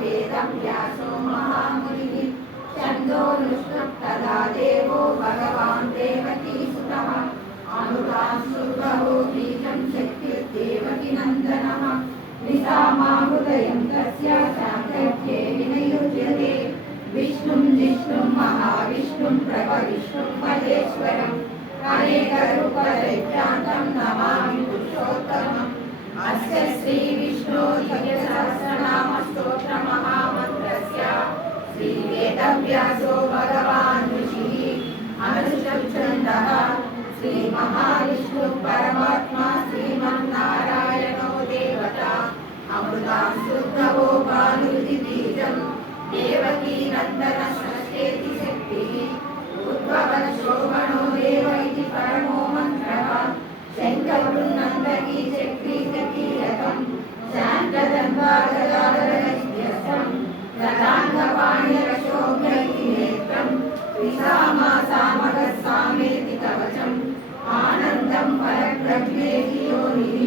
वेदव्यासो महामुनिः छन्दोनुष्ठुप्तदा देवो भगवान् देवकीसुतः अनुदांशुर्बहो बीजं शक्तिर्देवकी नन्दनः निशामाहुदयं तस्य शान्तज्ञे विनयुज्यते विष्णुं जिष्णुं महाविष्णुं प्रभविष्णुं महेश्वरम् अनेकरूपदैत्यान्तं नमामि पुरुषोत्तमम् अस्य श्रीविष्णुसहस्रनामस्तोत्रमहामन्त्रस्य श्रीवेदव्यासो भगवान् ऋषिः अनुष्ठुप्छन्दः श्रीमहाविष्णुः परमात्मा श्रीमन्नारायणो देवता अमृतांशुद्धवो भानुरिति बीजं देवकी नन्दन षष्ठेति शक्तिः उद्भवशोभनो देव इति परमो मन्त्रः शङ्खवृन्नन्दकी चक्रीचकी रथं शान्तदन्वागदाधरनित्यस्तं गदाङ्गपाणिरशोभ्य इति नेत्रं त्रिसामासामगस्सामेति कवचम् आनन्दं परब्रह्मेति योनिः